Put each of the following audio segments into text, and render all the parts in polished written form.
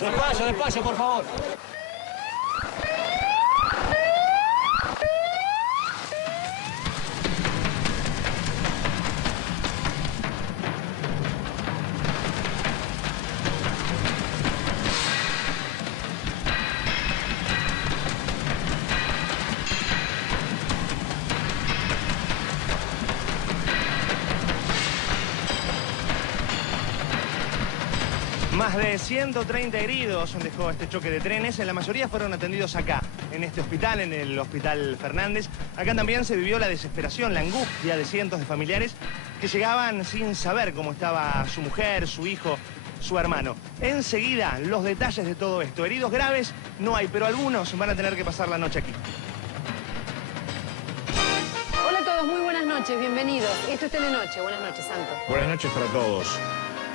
Despacio, despacio, por favor. Más de 130 heridos dejó este choque de trenes. La mayoría fueron atendidos acá, en este hospital, en el Hospital Fernández. Acá también se vivió la desesperación, la angustia de cientos de familiares que llegaban sin saber cómo estaba su mujer, su hijo, su hermano. Enseguida, los detalles de todo esto. Heridos graves no hay, pero algunos van a tener que pasar la noche aquí. Hola a todos, muy buenas noches, bienvenidos. Esto es Telenoche. Buenas noches, Santo. Buenas noches para todos.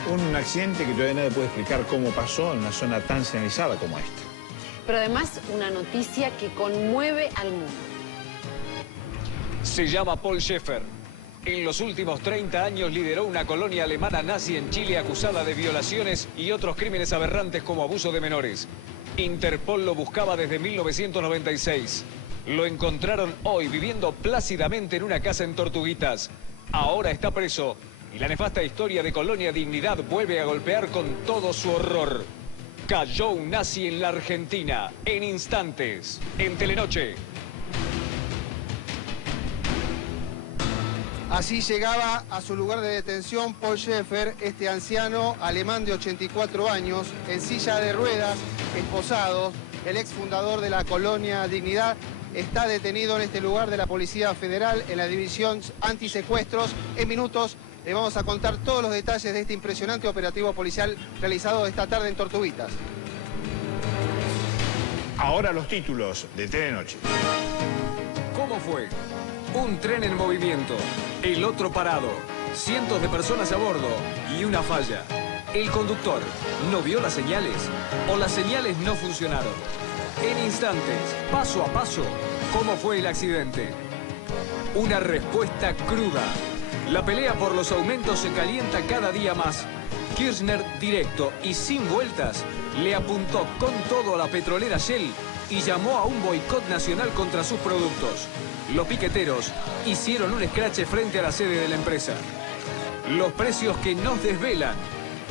Un accidente que todavía nadie puede explicar cómo pasó en una zona tan señalizada como esta. Pero además, una noticia que conmueve al mundo. Se llama Paul Schaeffer. En los últimos 30 años lideró una colonia alemana nazi en Chile acusada de violaciones y otros crímenes aberrantes como abuso de menores. Interpol lo buscaba desde 1996. Lo encontraron hoy viviendo plácidamente en una casa en Tortuguitas. Ahora está preso. Y la nefasta historia de Colonia Dignidad vuelve a golpear con todo su horror. Cayó un nazi en la Argentina, en instantes, en Telenoche. Así llegaba a su lugar de detención Paul Schaeffer, este anciano alemán de 84 años, en silla de ruedas, esposado, el exfundador de la Colonia Dignidad. Está detenido en este lugar de la Policía Federal, en la División Antisecuestros. En minutos le vamos a contar todos los detalles de este impresionante operativo policial realizado esta tarde en Tortuguitas. Ahora los títulos de Telenoche. ¿Cómo fue? Un tren en movimiento, el otro parado, cientos de personas a bordo y una falla. ¿El conductor no vio las señales o las señales no funcionaron? En instantes, paso a paso, ¿cómo fue el accidente? Una respuesta cruda. La pelea por los aumentos se calienta cada día más. Kirchner, directo y sin vueltas, le apuntó con todo a la petrolera Shell y llamó a un boicot nacional contra sus productos. Los piqueteros hicieron un escrache frente a la sede de la empresa. Los precios que nos desvelan: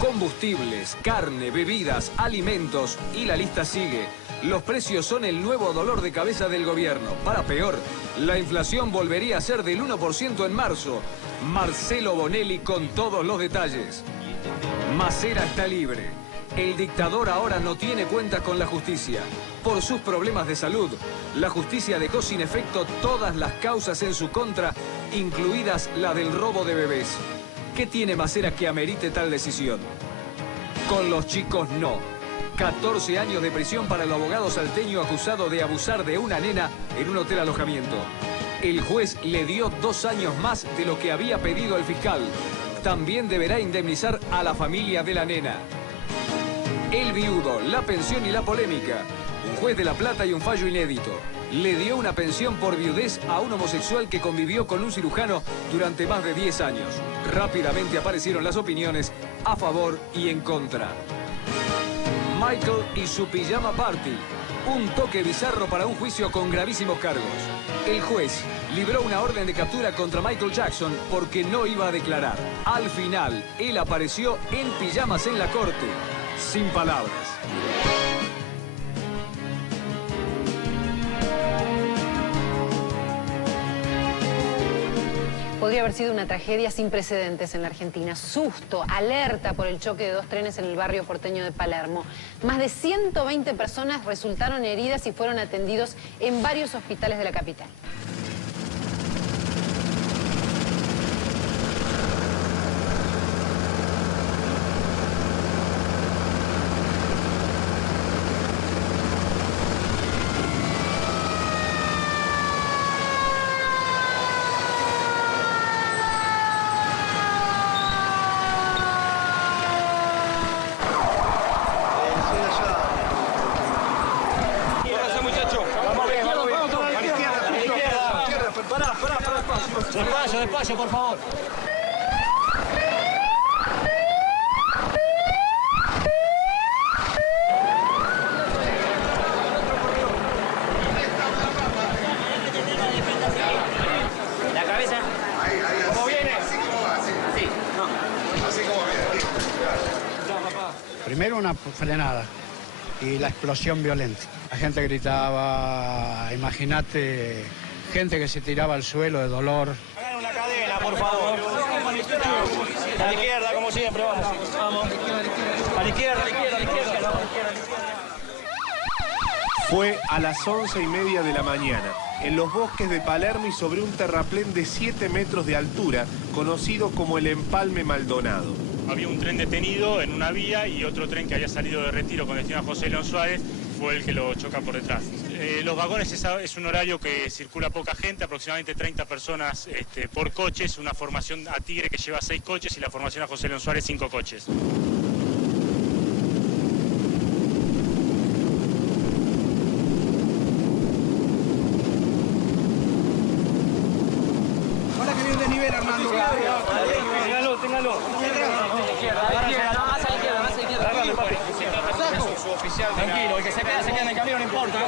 combustibles, carne, bebidas, alimentos y la lista sigue. Los precios son el nuevo dolor de cabeza del gobierno. Para peor, la inflación volvería a ser del 1% en marzo. Marcelo Bonelli con todos los detalles. Macera está libre. El dictador ahora no tiene cuentas con la justicia. Por sus problemas de salud, la justicia dejó sin efecto todas las causas en su contra, incluidas la del robo de bebés. ¿Qué tiene Macera que amerite tal decisión? Con los chicos no. 14 años de prisión para el abogado salteño acusado de abusar de una nena en un hotel alojamiento. El juez le dio 2 años más de lo que había pedido el fiscal. También deberá indemnizar a la familia de la nena. El viudo, la pensión y la polémica. Un juez de La Plata y un fallo inédito. Le dio una pensión por viudez a un homosexual que convivió con un cirujano durante más de 10 años. Rápidamente aparecieron las opiniones a favor y en contra. Michael y su pijama party. Un toque bizarro para un juicio con gravísimos cargos. El juez libró una orden de captura contra Michael Jackson porque no iba a declarar. Al final, él apareció en pijamas en la corte. Sin palabras. Podría haber sido una tragedia sin precedentes en la Argentina. Susto, alerta por el choque de 2 trenes en el barrio porteño de Palermo. Más de 120 personas resultaron heridas y fueron atendidos en varios hospitales de la capital. Despacio, despacio, por favor. Primero una frenada y la explosión violenta. La gente gritaba, imagínate, gente que se tiraba al suelo de dolor. Hagan una cadena, por favor. A la izquierda, como siempre, vamos. Vamos. A la izquierda, a la izquierda, a la izquierda. Fue a las 11:30 de la mañana, en los bosques de Palermo y sobre un terraplén de 7 metros de altura, conocido como el Empalme Maldonado. Había un tren detenido en una vía y otro tren que había salido de Retiro con destino a José León Suárez fue el que lo choca por detrás. Los vagones es un horario que circula poca gente, aproximadamente 30 personas por coche. Es una formación a Tigre que lleva 6 coches y la formación a José León Suárez 5 coches. Hola, que viene de nivel, Armando. Téngalo. Tranquilo, el que se queda en el camino, no importa.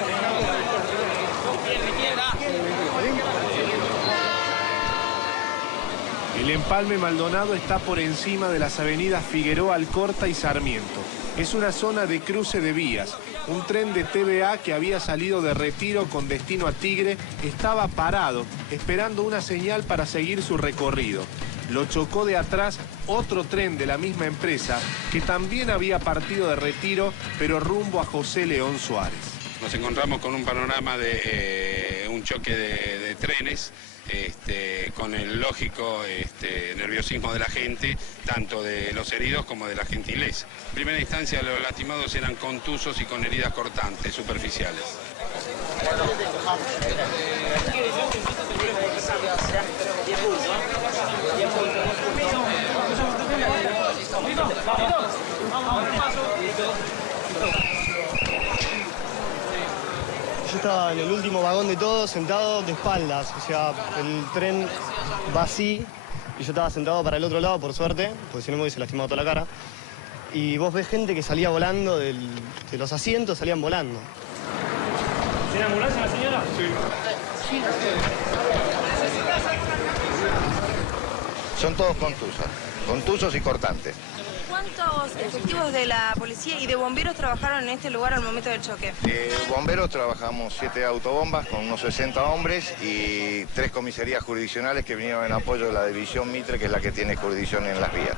El Empalme Maldonado está por encima de las avenidas Figueroa, Alcorta y Sarmiento. Es una zona de cruce de vías. Un tren de TVA que había salido de Retiro con destino a Tigre estaba parado, esperando una señal para seguir su recorrido. Lo chocó de atrás otro tren de la misma empresa que también había partido de Retiro, pero rumbo a José León Suárez. Nos encontramos con un panorama de un choque de trenes, con el lógico nerviosismo de la gente, tanto de los heridos como de la gentileza. En primera instancia, los lastimados eran contusos y con heridas cortantes, superficiales. Yo estaba en el último vagón de todos, sentado de espaldas. O sea, el tren va así y yo estaba sentado para el otro lado, por suerte, porque si no me hubiese lastimado toda la cara. Y vos ves gente que salía volando de los asientos, salían volando. ¿Tiene ambulancia la señora? Sí. Son todos contusos y cortantes. ¿Cuántos efectivos de la policía y de bomberos trabajaron en este lugar al momento del choque? Bomberos trabajamos 7 autobombas con unos 60 hombres y 3 comisarías jurisdiccionales que vinieron en apoyo de la división Mitre, que es la que tiene jurisdicción en las vías.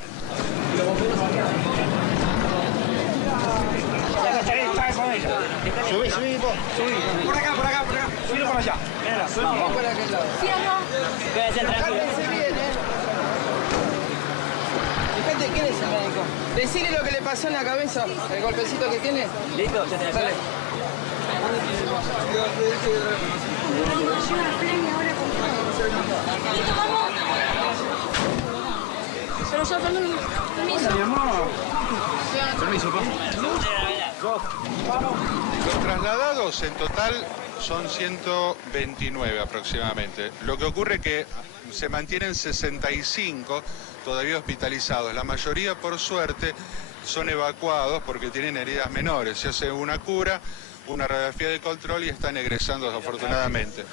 Subí, vos. Subí. Por acá. Subilo por allá. Vamos por aquel lado. ¿Sí o no? Quédese tranquilo. Fíjate, ¿quién es el médico? Decile lo que le pasó en la cabeza, el golpecito que tiene. ¿Listo? Ya tenés. Dale. Pero yo permiso. Permiso, Los trasladados en total son 129 aproximadamente. Lo que ocurre es que se mantienen 65 todavía hospitalizados. La mayoría, por suerte, son evacuados porque tienen heridas menores. Se hace una cura, una radiografía de control y están egresando afortunadamente.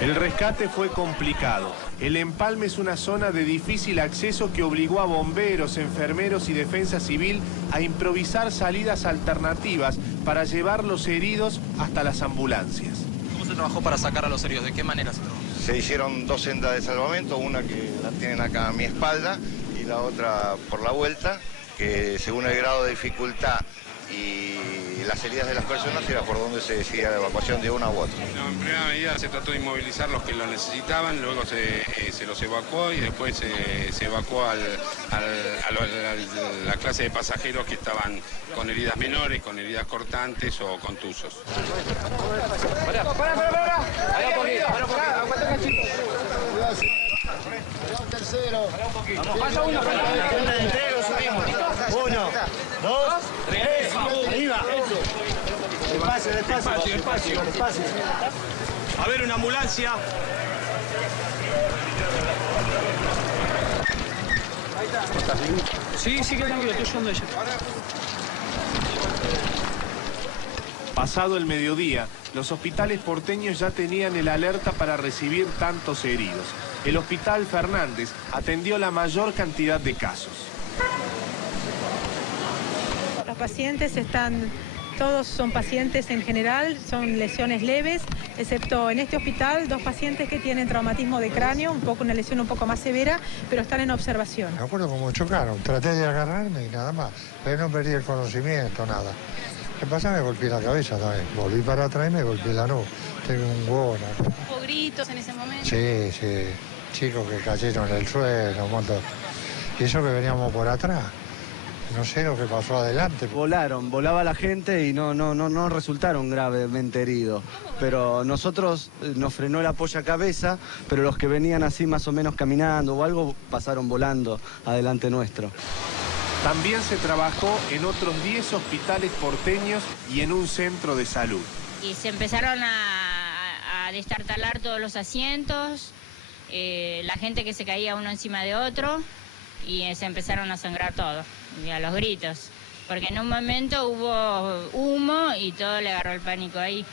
El rescate fue complicado. El Empalme es una zona de difícil acceso que obligó a bomberos, enfermeros y defensa civil a improvisar salidas alternativas para llevar los heridos hasta las ambulancias. ¿Cómo se trabajó para sacar a los heridos? ¿De qué manera se trabajó? Se hicieron 2 sendas de salvamento, una que la tienen acá a mi espalda y la otra por la vuelta, que según el grado de dificultad y las heridas de las personas era por donde se decidía la evacuación de una u otra. No, en primera medida se trató de inmovilizar los que lo necesitaban, luego se los evacuó y después se evacuó a la clase de pasajeros que estaban con heridas menores, con heridas cortantes o contusos. Pará. Pará un poquito. Aguanta cachito. Tercero. Vamos, pasa uno. Entero, subimos. 1, 2, 3. Arriba. Despacio. A ver, una ambulancia. Sí, que tranquilo, estoy ayudando a ella. Pasado el mediodía, los hospitales porteños ya tenían el alerta para recibir tantos heridos. El Hospital Fernández atendió la mayor cantidad de casos. Los pacientes todos son pacientes en general, son lesiones leves, excepto en este hospital 2 pacientes que tienen traumatismo de cráneo, una lesión un poco más severa, pero están en observación. Me acuerdo cómo chocaron, traté de agarrarme y nada más, pero no perdí el conocimiento, nada. ¿Qué pasa? Me golpeé la cabeza también, volví para atrás y me golpeé la nuca. Tengo un huevo. ¿Hubo gritos en ese momento? Sí, sí, chicos que cayeron en el suelo, un montón. Y eso que veníamos por atrás. No sé lo que pasó adelante. Volaba la gente y no resultaron gravemente heridos. Pero nosotros nos frenó el apoyacabeza, pero los que venían así más o menos caminando o algo pasaron volando adelante nuestro. También se trabajó en otros 10 hospitales porteños y en un centro de salud. Y se empezaron a destartalar todos los asientos, la gente que se caía uno encima de otro. Y se empezaron a sangrar todo, y a los gritos, porque en un momento hubo humo y todo le agarró el pánico ahí.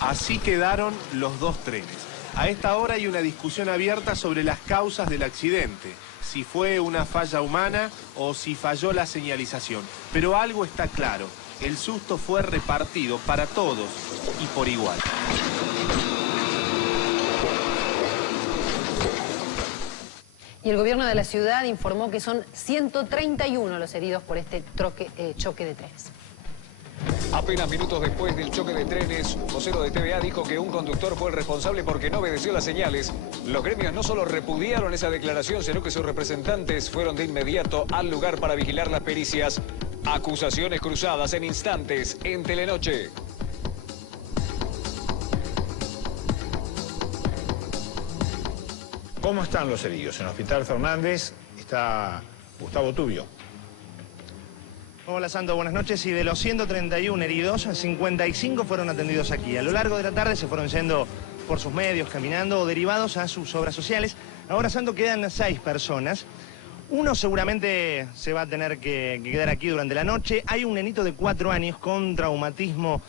Así quedaron los 2 trenes. A esta hora hay una discusión abierta sobre las causas del accidente, si fue una falla humana o si falló la señalización. Pero algo está claro, el susto fue repartido para todos y por igual. Y el gobierno de la ciudad informó que son 131 los heridos por este choque de trenes. Apenas minutos después del choque de trenes, vocero de TVA dijo que un conductor fue el responsable porque no obedeció las señales. Los gremios no solo repudiaron esa declaración, sino que sus representantes fueron de inmediato al lugar para vigilar las pericias. Acusaciones cruzadas en instantes en Telenoche. ¿Cómo están los heridos? En el Hospital Fernández está Gustavo Tubio. Hola, Santo, buenas noches. Y de los 131 heridos, 55 fueron atendidos aquí. A lo largo de la tarde se fueron yendo por sus medios, caminando o derivados a sus obras sociales. Ahora, Santo, quedan 6 personas. Uno seguramente se va a tener que quedar aquí durante la noche. Hay un nenito de 4 años con un traumatismo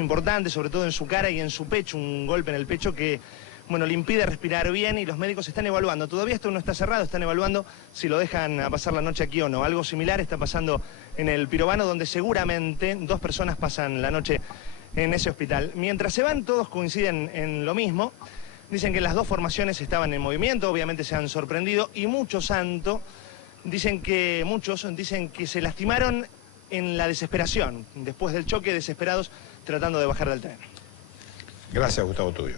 importante, sobre todo en su cara y en su pecho, un golpe en el pecho que, bueno, le impide respirar bien y los médicos están evaluando. Todavía esto no está cerrado, están evaluando si lo dejan a pasar la noche aquí o no. Algo similar está pasando en el Pirovano, donde seguramente 2 personas pasan la noche en ese hospital. Mientras se van, todos coinciden en lo mismo. Dicen que las 2 formaciones estaban en movimiento, obviamente se han sorprendido, y muchos, Santo, muchos dicen que se lastimaron en la desesperación, después del choque, desesperados, tratando de bajar del tren. Gracias, Gustavo Tubio.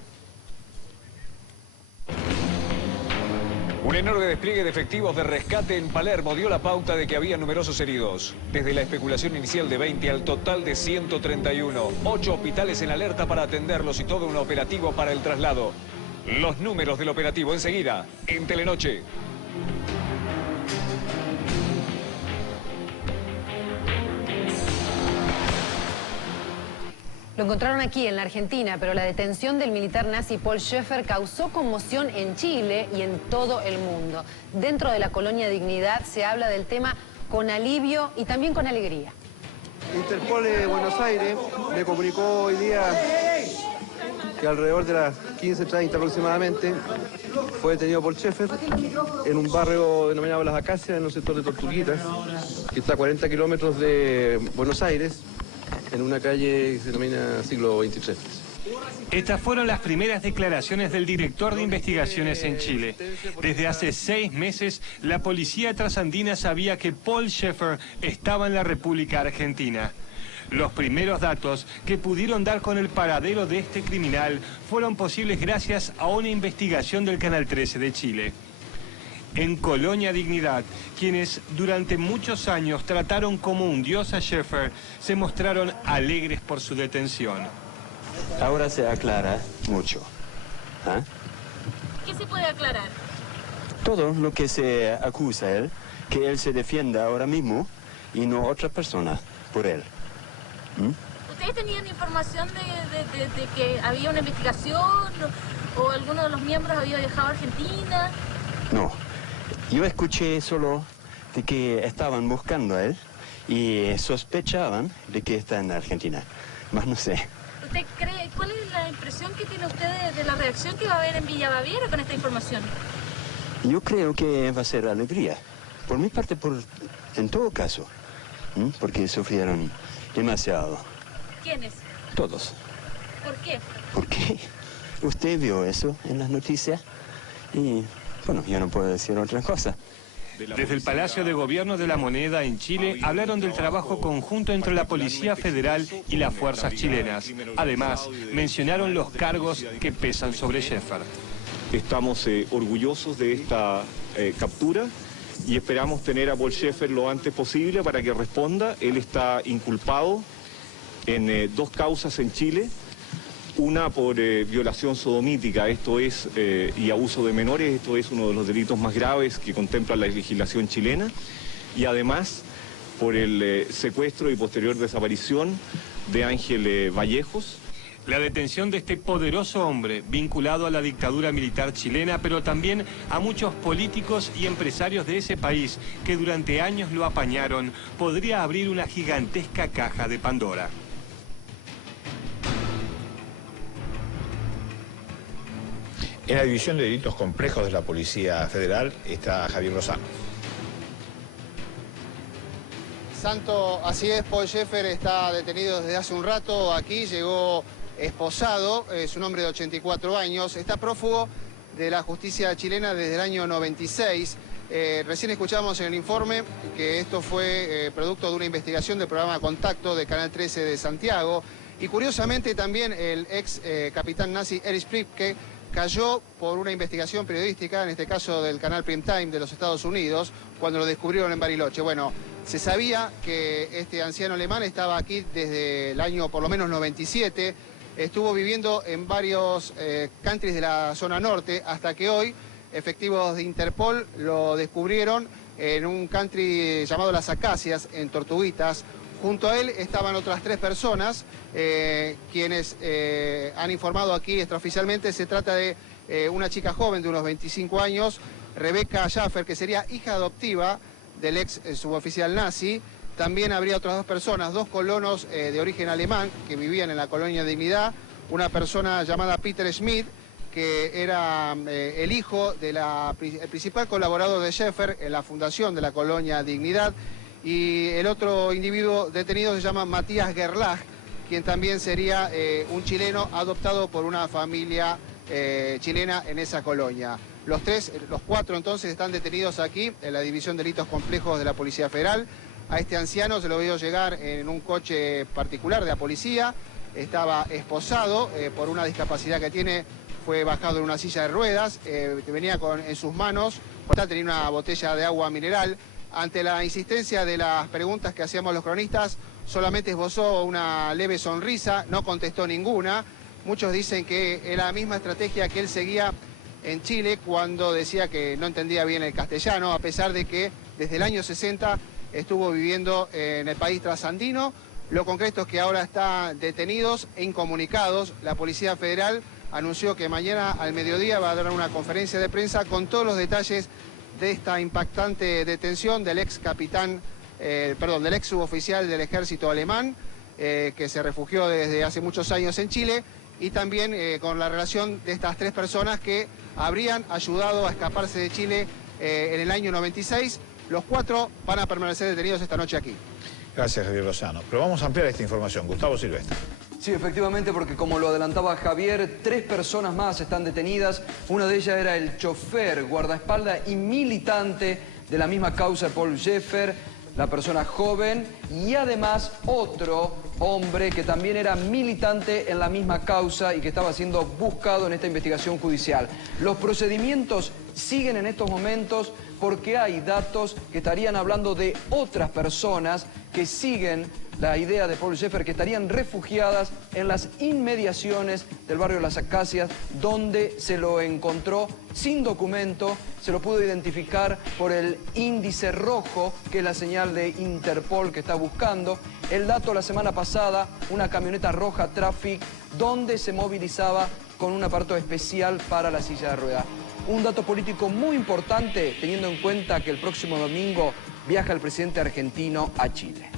Un enorme despliegue de efectivos de rescate en Palermo dio la pauta de que había numerosos heridos. Desde la especulación inicial de 20 al total de 131. 8 hospitales en alerta para atenderlos y todo un operativo para el traslado. Los números del operativo enseguida, en Telenoche. Lo encontraron aquí, en la Argentina, pero la detención del militar nazi Paul Schaeffer causó conmoción en Chile y en todo el mundo. Dentro de la colonia Dignidad se habla del tema con alivio y también con alegría. Interpol de Buenos Aires me comunicó hoy día que alrededor de las 15:30 aproximadamente fue detenido Paul Schaeffer en un barrio denominado Las Acacias, en un sector de Tortuguitas, que está a 40 kilómetros de Buenos Aires, en una calle que se denomina Siglo XXIII. Estas fueron las primeras declaraciones del director de investigaciones en Chile. Desde hace 6 meses, la policía trasandina sabía que Paul Schaeffer estaba en la República Argentina. Los primeros datos que pudieron dar con el paradero de este criminal fueron posibles gracias a una investigación del Canal 13 de Chile. En Colonia Dignidad, quienes durante muchos años trataron como un dios a Schaeffer, se mostraron alegres por su detención. Ahora se aclara mucho. ¿Ah? ¿Qué se puede aclarar? Todo lo que se acusa a él, que él se defienda ahora mismo y no otra persona por él. ¿Ustedes tenían información de que había una investigación o alguno de los miembros había viajado a Argentina? No. Yo escuché solo de que estaban buscando a él y sospechaban de que está en Argentina. Más no sé. ¿Usted cree, cuál es la impresión que tiene usted de la reacción que va a haber en Villa Baviera con esta información? Yo creo que va a ser alegría. Por mi parte, en todo caso. Porque sufrieron demasiado. ¿Quiénes? Todos. ¿Por qué? ¿Por qué? Usted vio eso en las noticias y, bueno, yo no puedo decir otra cosa. Desde el Palacio de Gobierno de la Moneda en Chile hablaron del trabajo conjunto entre la Policía Federal y las fuerzas chilenas. Además, mencionaron los cargos que pesan sobre Schäfer. Estamos orgullosos de esta captura y esperamos tener a Paul Schäfer lo antes posible para que responda. Él está inculpado en 2 causas en Chile. Una por violación sodomítica, esto es, y abuso de menores, esto es uno de los delitos más graves que contempla la legislación chilena, y además por el secuestro y posterior desaparición de Ángel Vallejos. La detención de este poderoso hombre, vinculado a la dictadura militar chilena, pero también a muchos políticos y empresarios de ese país que durante años lo apañaron, podría abrir una gigantesca caja de Pandora. En la División de Delitos Complejos de la Policía Federal está Javier Lozano. Santo, así es, Paul Schäfer está detenido desde hace un rato. Aquí llegó esposado, es un hombre de 84 años. Está prófugo de la justicia chilena desde el año 96. Recién escuchamos en el informe que esto fue producto de una investigación del programa Contacto de Canal 13 de Santiago. Y curiosamente también el ex capitán nazi Erich Priebke cayó por una investigación periodística, en este caso del canal Primetime de los Estados Unidos, cuando lo descubrieron en Bariloche. Bueno, se sabía que este anciano alemán estaba aquí desde el año por lo menos 97, estuvo viviendo en varios countries de la zona norte, hasta que hoy efectivos de Interpol lo descubrieron en un country llamado Las Acacias, en Tortuguitas. Junto a él estaban otras 3 personas, quienes han informado aquí extraoficialmente. Se trata de una chica joven de unos 25 años, Rebecca Schäfer, que sería hija adoptiva del ex suboficial nazi. También habría otras 2 personas, 2 colonos de origen alemán que vivían en la colonia Dignidad. Una persona llamada Peter Schmidt, que era el hijo del principal colaborador de Schäfer en la fundación de la colonia Dignidad. Y el otro individuo detenido se llama Matías Gerlach, quien también sería un chileno adoptado por una familia chilena en esa colonia. Los 4 entonces están detenidos aquí en la División de Delitos Complejos de la Policía Federal. A este anciano se lo vio llegar en un coche particular de la policía. Estaba esposado por una discapacidad que tiene, fue bajado en una silla de ruedas, venía en sus manos, tenía una botella de agua mineral. Ante la insistencia de las preguntas que hacíamos los cronistas, solamente esbozó una leve sonrisa, no contestó ninguna. Muchos dicen que era la misma estrategia que él seguía en Chile cuando decía que no entendía bien el castellano, a pesar de que desde el año 60 estuvo viviendo en el país trasandino. Lo concreto es que ahora están detenidos e incomunicados. La Policía Federal anunció que mañana al mediodía va a dar una conferencia de prensa con todos los detalles de esta impactante detención del ex suboficial del ejército alemán, que se refugió desde hace muchos años en Chile, y también con la relación de estas 3 personas que habrían ayudado a escaparse de Chile en el año 96. Los 4 van a permanecer detenidos esta noche aquí. Gracias, Javier Lozano. Pero vamos a ampliar esta información. Gustavo Silvestre. Sí, efectivamente, porque como lo adelantaba Javier, 3 personas más están detenidas. Una de ellas era el chofer, guardaespaldas y militante de la misma causa de Paul Schäfer, la persona joven, y además otro hombre que también era militante en la misma causa y que estaba siendo buscado en esta investigación judicial. Los procedimientos siguen en estos momentos porque hay datos que estarían hablando de otras personas que siguen la idea de Paul Schäfer, que estarían refugiadas en las inmediaciones del barrio Las Acacias, donde se lo encontró sin documento. Se lo pudo identificar por el índice rojo, que es la señal de Interpol que está buscando. El dato la semana pasada, una camioneta roja Traffic, donde se movilizaba con un aparato especial para la silla de ruedas. Un dato político muy importante, teniendo en cuenta que el próximo domingo viaja el presidente argentino a Chile.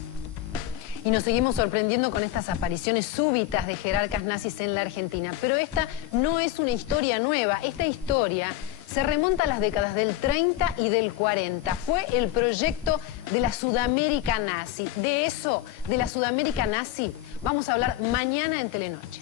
Y nos seguimos sorprendiendo con estas apariciones súbitas de jerarcas nazis en la Argentina. Pero esta no es una historia nueva. Esta historia se remonta a las décadas del 30 y del 40. Fue el proyecto de la Sudamérica nazi. De eso, de la Sudamérica nazi, vamos a hablar mañana en Telenoche.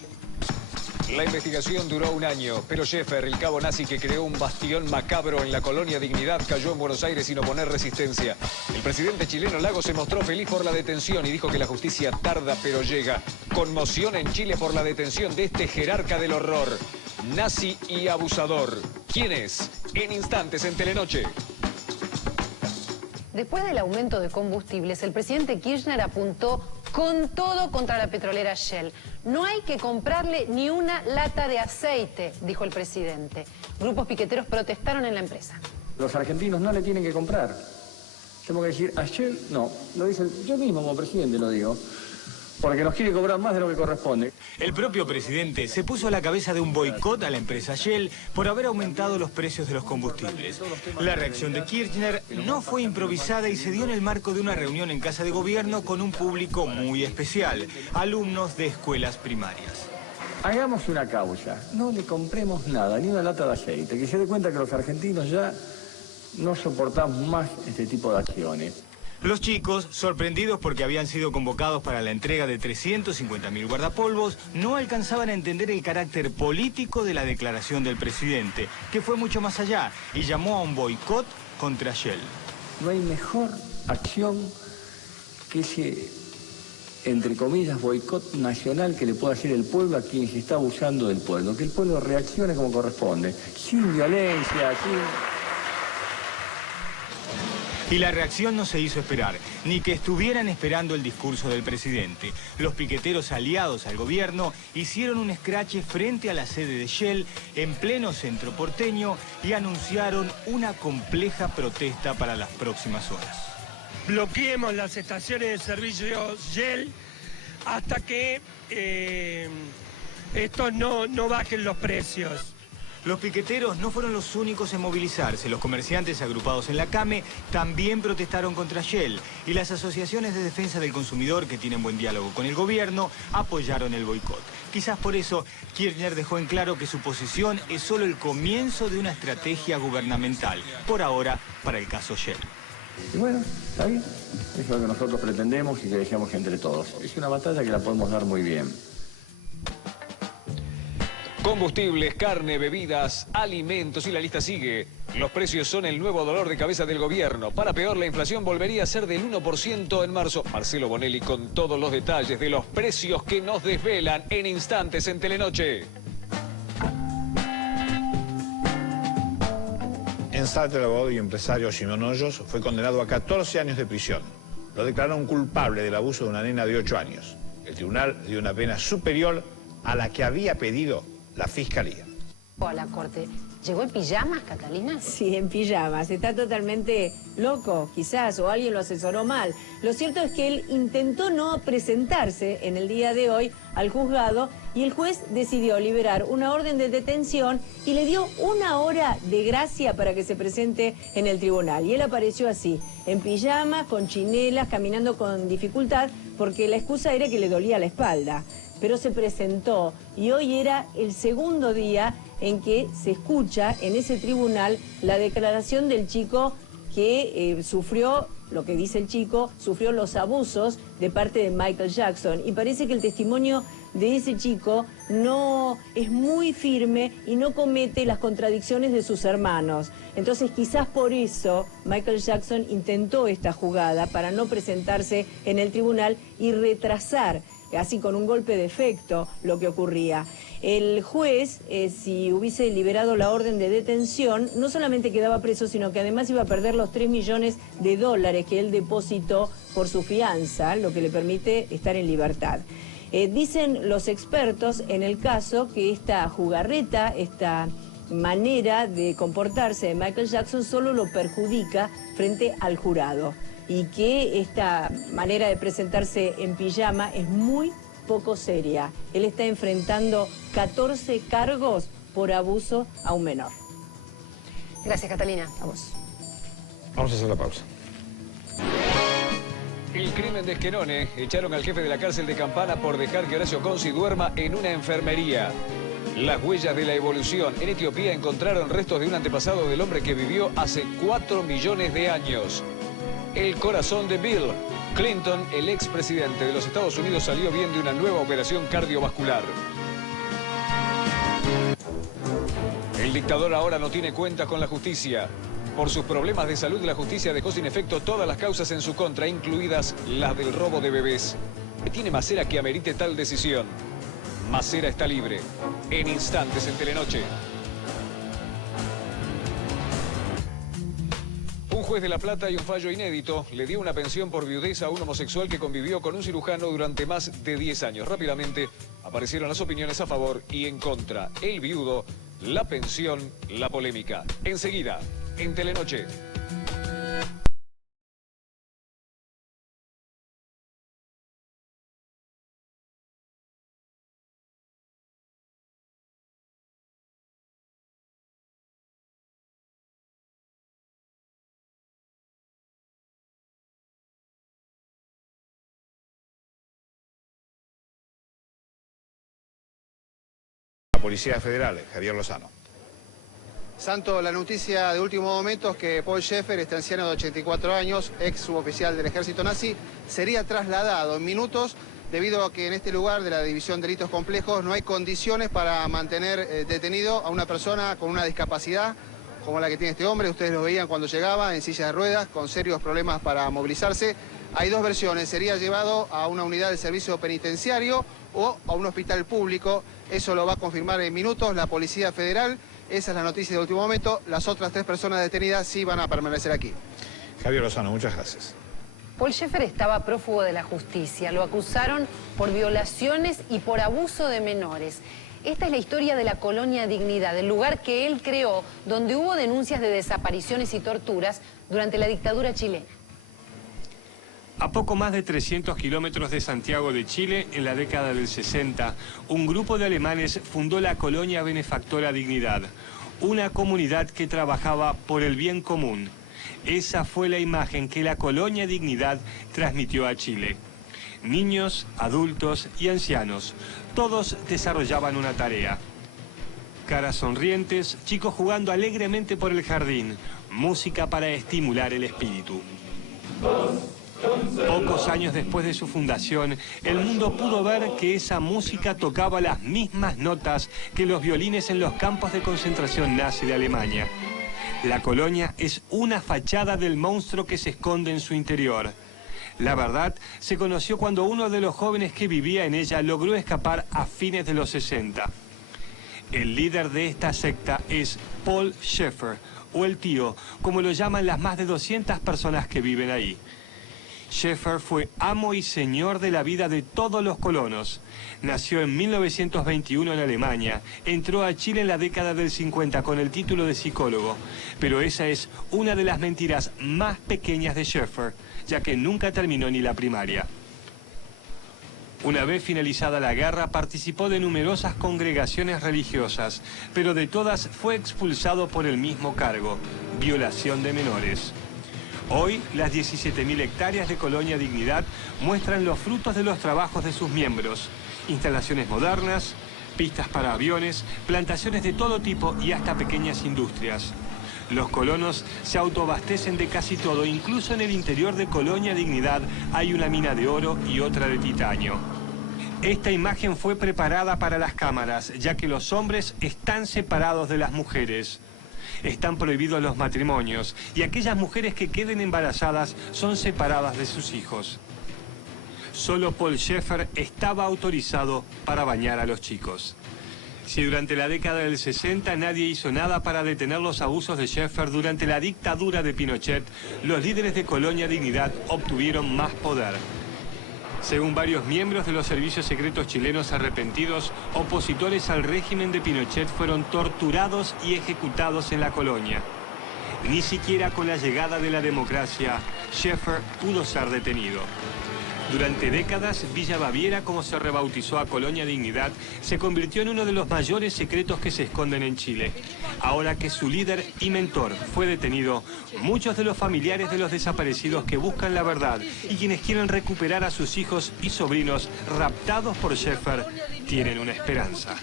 La investigación duró un año, pero Schäfer, el cabo nazi que creó un bastión macabro en la colonia Dignidad, cayó en Buenos Aires sin oponer resistencia. El presidente chileno Lagos se mostró feliz por la detención y dijo que la justicia tarda pero llega. Conmoción en Chile por la detención de este jerarca del horror, nazi y abusador. ¿Quién es? En instantes en Telenoche. Después del aumento de combustibles, el presidente Kirchner apuntó con todo contra la petrolera Shell. No hay que comprarle ni una lata de aceite, dijo el presidente. Grupos piqueteros protestaron en la empresa. Los argentinos no le tienen que comprar. Tengo que decir, a Shell no. Lo dice yo mismo como presidente, lo digo. Porque nos quiere cobrar más de lo que corresponde. El propio presidente se puso a la cabeza de un boicot a la empresa Shell por haber aumentado los precios de los combustibles. La reacción de Kirchner no fue improvisada y se dio en el marco de una reunión en Casa de Gobierno con un público muy especial, alumnos de escuelas primarias. Hagamos una causa, no le compremos nada, ni una lata de aceite, que se dé cuenta que los argentinos ya no soportamos más este tipo de acciones. Los chicos, sorprendidos porque habían sido convocados para la entrega de 350.000 guardapolvos, no alcanzaban a entender el carácter político de la declaración del presidente, que fue mucho más allá y llamó a un boicot contra Shell. No hay mejor acción que ese, entre comillas, boicot nacional que le pueda hacer el pueblo a quien se está abusando del pueblo. Que el pueblo reaccione como corresponde, sin violencia, sin... Y la reacción no se hizo esperar, ni que estuvieran esperando el discurso del presidente. Los piqueteros aliados al gobierno hicieron un escrache frente a la sede de Shell en pleno centro porteño y anunciaron una compleja protesta para las próximas horas. Bloqueemos las estaciones de servicio Shell hasta que estos no bajen los precios. Los piqueteros no fueron los únicos en movilizarse. Los comerciantes agrupados en la CAME también protestaron contra Shell y las asociaciones de defensa del consumidor, que tienen buen diálogo con el gobierno, apoyaron el boicot. Quizás por eso Kirchner dejó en claro que su posición es solo el comienzo de una estrategia gubernamental, por ahora, para el caso Shell. Y bueno, está bien. Es lo que nosotros pretendemos y que dejamos entre todos. Es una batalla que la podemos dar muy bien. Combustibles, carne, bebidas, alimentos y la lista sigue. Los precios son el nuevo dolor de cabeza del gobierno. Para peor, la inflación volvería a ser del 1% en marzo. Marcelo Bonelli con todos los detalles de los precios que nos desvelan en instantes en Telenoche. En Salta, el abogado y empresario Simón Hoyos fue condenado a 14 años de prisión. Lo declararon culpable del abuso de una nena de 8 años. El tribunal dio una pena superior a la que había pedido la Fiscalía. A la corte. ¿Llegó en pijamas, Catalina? Sí, en pijamas. Está totalmente loco, quizás, o alguien lo asesoró mal. Lo cierto es que él intentó no presentarse en el día de hoy al juzgado y el juez decidió liberar una orden de detención y le dio 1 hora de gracia para que se presente en el tribunal. Y él apareció así, en pijamas, con chinelas, caminando con dificultad, porque la excusa era que le dolía la espalda. Pero se presentó y hoy era el segundo día en que se escucha en ese tribunal la declaración del chico que sufrió, lo que dice el chico, sufrió los abusos de parte de Michael Jackson. Y parece que el testimonio de ese chico no es muy firme y no comete las contradicciones de sus hermanos. Entonces quizás por eso Michael Jackson intentó esta jugada para no presentarse en el tribunal y retrasar, así con un golpe de efecto, lo que ocurría. El juez, si hubiese liberado la orden de detención, no solamente quedaba preso, sino que además iba a perder los $3 millones que él depositó por su fianza, lo que le permite estar en libertad. Dicen los expertos en el caso que esta jugarreta, esta manera de comportarse de Michael Jackson solo lo perjudica frente al jurado y que esta manera de presentarse en pijama es muy poco seria. Él está enfrentando 14 cargos por abuso a un menor. Gracias, Catalina. A vos. Vamos a hacer la pausa. El crimen de Esquenone. Echaron al jefe de la cárcel de Campana por dejar que Horacio Consi duerma en una enfermería. Las huellas de la evolución. En Etiopía encontraron restos de un antepasado del hombre que vivió hace 4 millones de años. El corazón de Bill Clinton, el expresidente de los Estados Unidos, salió bien de una nueva operación cardiovascular. El dictador ahora no tiene cuentas con la justicia. Por sus problemas de salud, la justicia dejó sin efecto todas las causas en su contra, incluidas las del robo de bebés. ¿Tiene Macera que amerite tal decisión? Macera está libre. En instantes en Telenoche. Un juez de La Plata y un fallo inédito le dio una pensión por viudez a un homosexual que convivió con un cirujano durante más de 10 años. Rápidamente aparecieron las opiniones a favor y en contra. El viudo, la pensión, la polémica. Enseguida, en Telenoche. La Policía Federal, Javier Lozano. Santo, la noticia de último momento es que Paul Schaeffer, este anciano de 84 años, ex suboficial del ejército nazi, sería trasladado en minutos debido a que en este lugar de la División de Delitos Complejos no hay condiciones para mantener detenido a una persona con una discapacidad como la que tiene este hombre. Ustedes lo veían cuando llegaba en silla de ruedas, con serios problemas para movilizarse. Hay dos versiones: sería llevado a una unidad del servicio penitenciario o a un hospital público. Eso lo va a confirmar en minutos la Policía Federal. Esa es la noticia de último momento. Las otras 3 personas detenidas sí van a permanecer aquí. Javier Lozano, muchas gracias. Paul Schaeffer estaba prófugo de la justicia. Lo acusaron por violaciones y por abuso de menores. Esta es la historia de la Colonia Dignidad, el lugar que él creó, donde hubo denuncias de desapariciones y torturas durante la dictadura chilena. A poco más de 300 kilómetros de Santiago de Chile, en la década del 60, un grupo de alemanes fundó la Colonia Benefactora Dignidad, una comunidad que trabajaba por el bien común. Esa fue la imagen que la Colonia Dignidad transmitió a Chile. Niños, adultos y ancianos, todos desarrollaban una tarea. Caras sonrientes, chicos jugando alegremente por el jardín, música para estimular el espíritu. Pocos años después de su fundación, el mundo pudo ver que esa música tocaba las mismas notas que los violines en los campos de concentración nazi de Alemania. La colonia es una fachada del monstruo que se esconde en su interior. La verdad se conoció cuando uno de los jóvenes que vivía en ella logró escapar a fines de los 60. El líder de esta secta es Paul Schaeffer, o el tío, como lo llaman las más de 200 personas que viven ahí. Schaeffer fue amo y señor de la vida de todos los colonos. Nació en 1921 en Alemania. Entró a Chile en la década del 50 con el título de psicólogo. Pero esa es una de las mentiras más pequeñas de Schaeffer, ya que nunca terminó ni la primaria. Una vez finalizada la guerra, participó de numerosas congregaciones religiosas, pero de todas fue expulsado por el mismo cargo: violación de menores. Hoy, las 17.000 hectáreas de Colonia Dignidad muestran los frutos de los trabajos de sus miembros. Instalaciones modernas, pistas para aviones, plantaciones de todo tipo y hasta pequeñas industrias. Los colonos se autoabastecen de casi todo, incluso en el interior de Colonia Dignidad hay una mina de oro y otra de titanio. Esta imagen fue preparada para las cámaras, ya que los hombres están separados de las mujeres. Están prohibidos los matrimonios y aquellas mujeres que queden embarazadas son separadas de sus hijos. Solo Paul Schaeffer estaba autorizado para bañar a los chicos. Si durante la década del 60 nadie hizo nada para detener los abusos de Schaeffer, durante la dictadura de Pinochet, los líderes de Colonia Dignidad obtuvieron más poder. Según varios miembros de los servicios secretos chilenos arrepentidos, opositores al régimen de Pinochet fueron torturados y ejecutados en la colonia. Ni siquiera con la llegada de la democracia, Schaeffer pudo ser detenido. Durante décadas, Villa Baviera, como se rebautizó a Colonia Dignidad, se convirtió en uno de los mayores secretos que se esconden en Chile. Ahora que su líder y mentor fue detenido, muchos de los familiares de los desaparecidos que buscan la verdad y quienes quieren recuperar a sus hijos y sobrinos raptados por Schaeffer tienen una esperanza.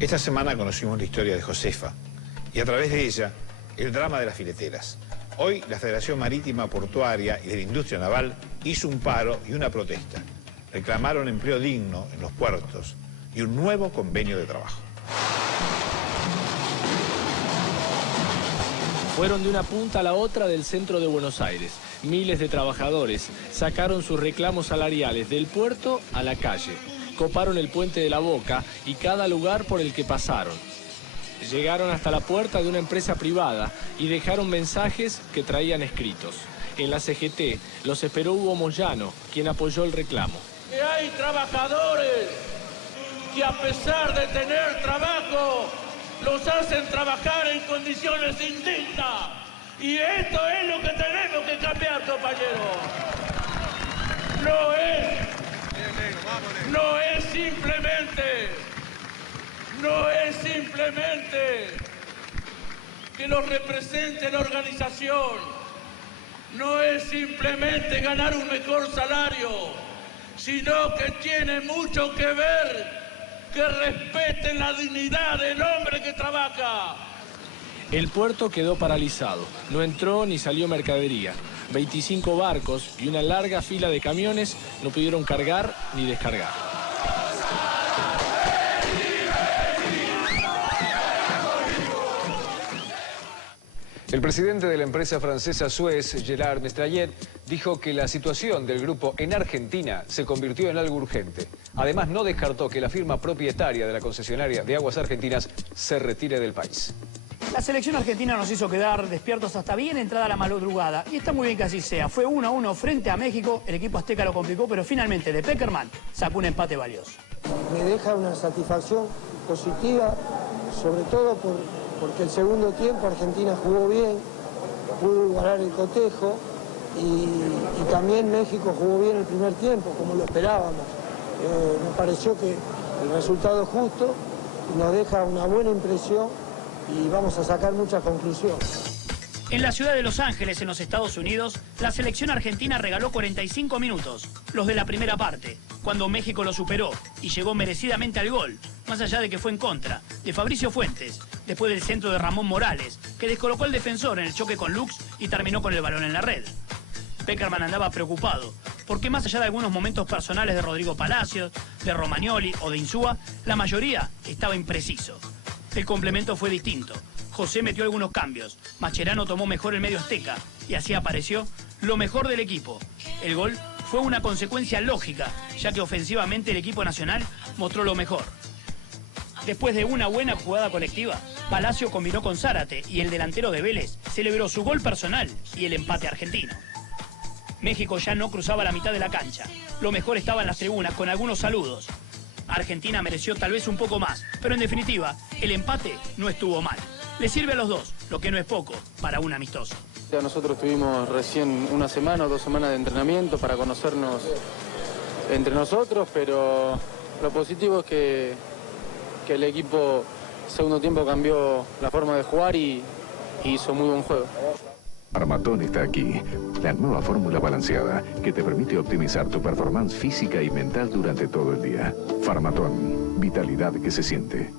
Esta semana conocimos la historia de Josefa y a través de ella el drama de las fileteras. Hoy la Federación Marítima Portuaria y de la Industria Naval hizo un paro y una protesta. Reclamaron empleo digno en los puertos y un nuevo convenio de trabajo. Fueron de una punta a la otra del centro de Buenos Aires. Miles de trabajadores sacaron sus reclamos salariales del puerto a la calle. Coparon el puente de la Boca y cada lugar por el que pasaron. Llegaron hasta la puerta de una empresa privada y dejaron mensajes que traían escritos. En la CGT los esperó Hugo Moyano, quien apoyó el reclamo. Que hay trabajadores que a pesar de tener trabajo, los hacen trabajar en condiciones indignas. Y esto es lo que tenemos que cambiar, compañeros. No es simplemente que los represente la organización, no es simplemente ganar un mejor salario, sino que tiene mucho que ver que respeten la dignidad del hombre que trabaja. El puerto quedó paralizado, no entró ni salió mercadería. 25 barcos y una larga fila de camiones no pudieron cargar ni descargar. El presidente de la empresa francesa Suez, Gerard Mestrallet, dijo que la situación del grupo en Argentina se convirtió en algo urgente. Además, no descartó que la firma propietaria de la concesionaria de Aguas Argentinas se retire del país. La selección argentina nos hizo quedar despiertos hasta bien entrada la madrugada. Y está muy bien que así sea. Fue 1-1 frente a México. El equipo azteca lo complicó, pero finalmente de Peckerman sacó un empate valioso. Me deja una satisfacción positiva, sobre todo porque el segundo tiempo Argentina jugó bien, pudo igualar el cotejo y también México jugó bien el primer tiempo, como lo esperábamos. Me pareció que el resultado justo nos deja una buena impresión y vamos a sacar muchas conclusiones. En la ciudad de Los Ángeles, en los Estados Unidos, la selección argentina regaló 45 minutos, los de la primera parte, cuando México lo superó y llegó merecidamente al gol, más allá de que fue en contra, de Fabricio Fuentes, después del centro de Ramón Morales, que descolocó al defensor en el choque con Lux y terminó con el balón en la red. Peckerman andaba preocupado, porque más allá de algunos momentos personales de Rodrigo Palacios, de Romagnoli o de Insúa, la mayoría estaba impreciso. El complemento fue distinto. José metió algunos cambios, Mascherano tomó mejor el medio azteca y así apareció lo mejor del equipo. El gol fue una consecuencia lógica, ya que ofensivamente el equipo nacional mostró lo mejor. Después de una buena jugada colectiva, Palacio combinó con Zárate y el delantero de Vélez celebró su gol personal y el empate argentino. México ya no cruzaba la mitad de la cancha. Lo mejor estaba en las tribunas con algunos saludos. Argentina mereció tal vez un poco más, pero en definitiva, el empate no estuvo mal. Le sirve a los dos, lo que no es poco para un amistoso. Ya nosotros tuvimos recién una semana o 2 semanas de entrenamiento para conocernos entre nosotros, pero lo positivo es que el equipo segundo tiempo cambió la forma de jugar y hizo muy buen juego. Farmatón está aquí, la nueva fórmula balanceada que te permite optimizar tu performance física y mental durante todo el día. Farmatón, vitalidad que se siente.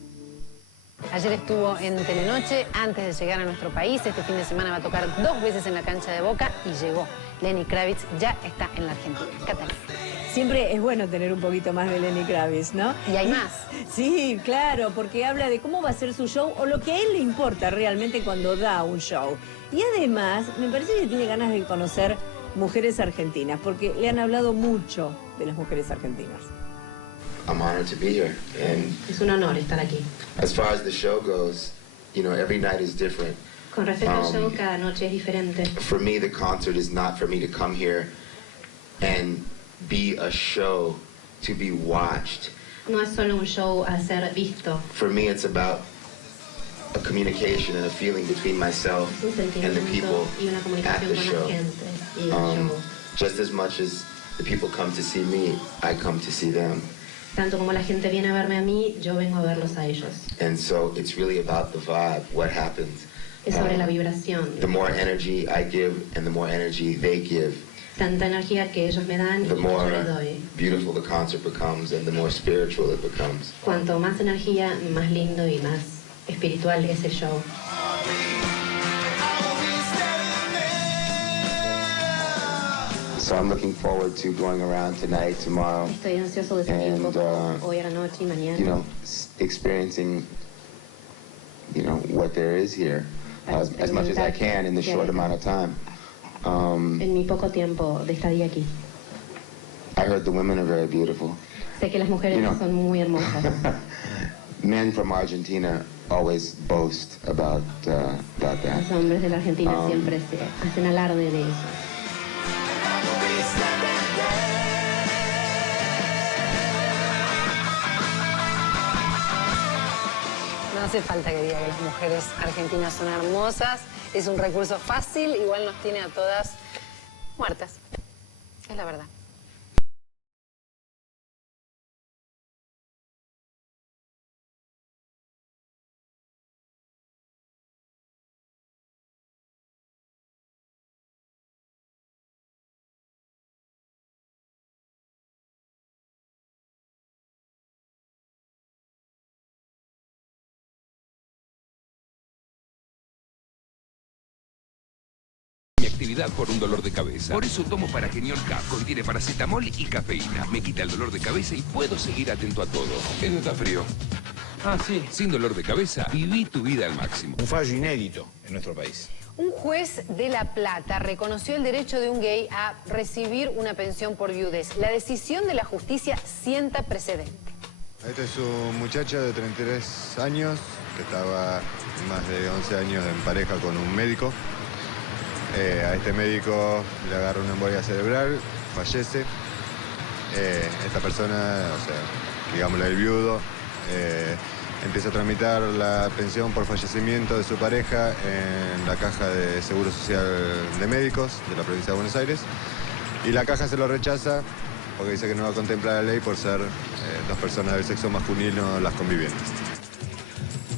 Ayer estuvo en Telenoche antes de llegar a nuestro país. Este fin de semana va a tocar 2 veces en la cancha de Boca y llegó. Lenny Kravitz ya está en la Argentina. Catalina. Siempre es bueno tener un poquito más de Lenny Kravitz, ¿no? Y hay más. Sí, claro, porque habla de cómo va a ser su show o lo que a él le importa realmente cuando da un show. Y además, me parece que tiene ganas de conocer mujeres argentinas, porque le han hablado mucho de las mujeres argentinas. I'm honored to be here. And es un honor estar aquí. As far as the show goes, you know, every night is different. Con respecto al show, cada noche es diferente. For me, the concert is not for me to come here and be a show to be watched. No es solo un show a ser visto. For me, it's about a communication and a feeling between myself and the people at the show. Just as much as the people come to see me, I come to see them. Tanto como la gente viene a verme a mí, yo vengo a verlos a ellos. And so it's really about the vibe, what happens. Es sobre la vibración. The more energy I give and the more energy they give, tanta energía que ellos me dan y the que yo more les doy. beautiful the concert becomes and the more spiritual it becomes. Cuanto más energía, más lindo y más espiritual es el show. So I'm looking forward to going around tonight, tomorrow, Estoy ansioso de salir un poco hoy a la noche y mañana. Experiencing, what there is here as much as I can in the short amount of time. En mi poco tiempo de estadía aquí. I heard the women are very beautiful. Sé que las mujeres son muy hermosas. Men from Argentina always boast about that. Los hombres de la Argentina siempre se hacen alarde de eso. No hace falta que diga que las mujeres argentinas son hermosas. Es un recurso fácil, igual nos tiene a todas muertas. Es la verdad. Mi actividad por un dolor de cabeza. Por eso tomo Parageniol K. Contiene paracetamol y cafeína. Me quita el dolor de cabeza y puedo seguir atento a todo. Esto está frío. Ah, sí. Sin dolor de cabeza, viví tu vida al máximo. Un fallo inédito en nuestro país. Un juez de La Plata reconoció el derecho de un gay a recibir una pensión por viudez. La decisión de la justicia sienta precedente. Este es un muchacho de 33 años que estaba más de 11 años en pareja con un médico. A este médico le agarra una embolia cerebral, fallece. Esta persona, digámosle el viudo, empieza a tramitar la pensión por fallecimiento de su pareja en la Caja de Seguro Social de Médicos de la provincia de Buenos Aires. Y la caja se lo rechaza porque dice que no va a contemplar la ley por ser dos personas del sexo masculino las convivientes.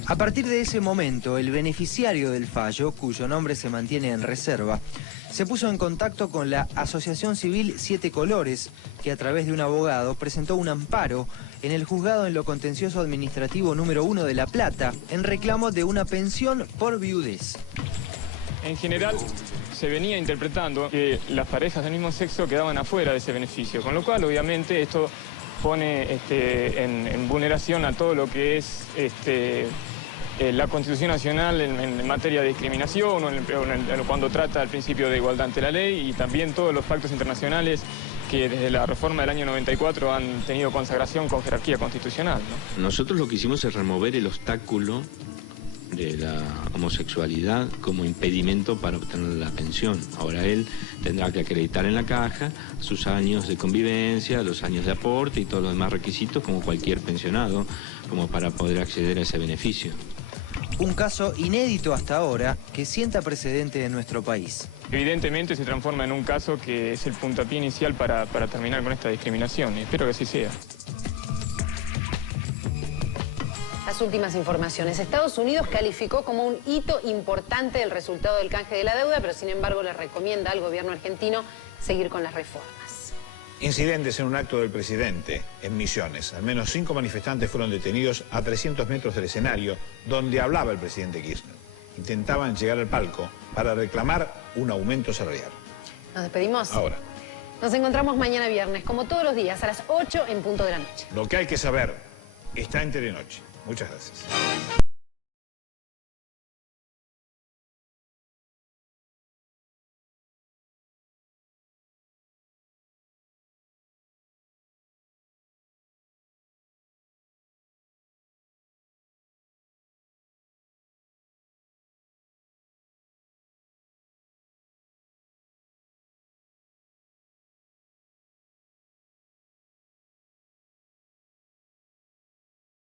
A partir de ese momento, el beneficiario del fallo, cuyo nombre se mantiene en reserva, se puso en contacto con la Asociación Civil Siete Colores, que a través de un abogado presentó un amparo en el juzgado en lo contencioso administrativo número 1 de La Plata, en reclamo de una pensión por viudez. En general, se venía interpretando que las parejas del mismo sexo quedaban afuera de ese beneficio, con lo cual, obviamente, esto pone en vulneración a todo lo que es la Constitución Nacional en materia de discriminación o cuando trata el principio de igualdad ante la ley, y también todos los pactos internacionales que desde la reforma del año 94 han tenido consagración con jerarquía constitucional, ¿no? Nosotros lo que hicimos es remover el obstáculo de la homosexualidad como impedimento para obtener la pensión. Ahora él tendrá que acreditar en la caja sus años de convivencia, los años de aporte y todos los demás requisitos como cualquier pensionado, como para poder acceder a ese beneficio. Un caso inédito hasta ahora que sienta precedente en nuestro país. Evidentemente se transforma en un caso que es el puntapié inicial para terminar con esta discriminación, y espero que así sea. Las últimas informaciones. Estados Unidos calificó como un hito importante el resultado del canje de la deuda, pero sin embargo le recomienda al gobierno argentino seguir con las reformas. Incidentes en un acto del presidente en Misiones. Al menos 5 manifestantes fueron detenidos a 300 metros del escenario donde hablaba el presidente Kirchner. Intentaban llegar al palco para reclamar un aumento salarial. ¿Nos despedimos? Ahora. Nos encontramos mañana viernes, como todos los días, a las 8 en punto de la noche. Lo que hay que saber está en Telenoche. Muchas gracias.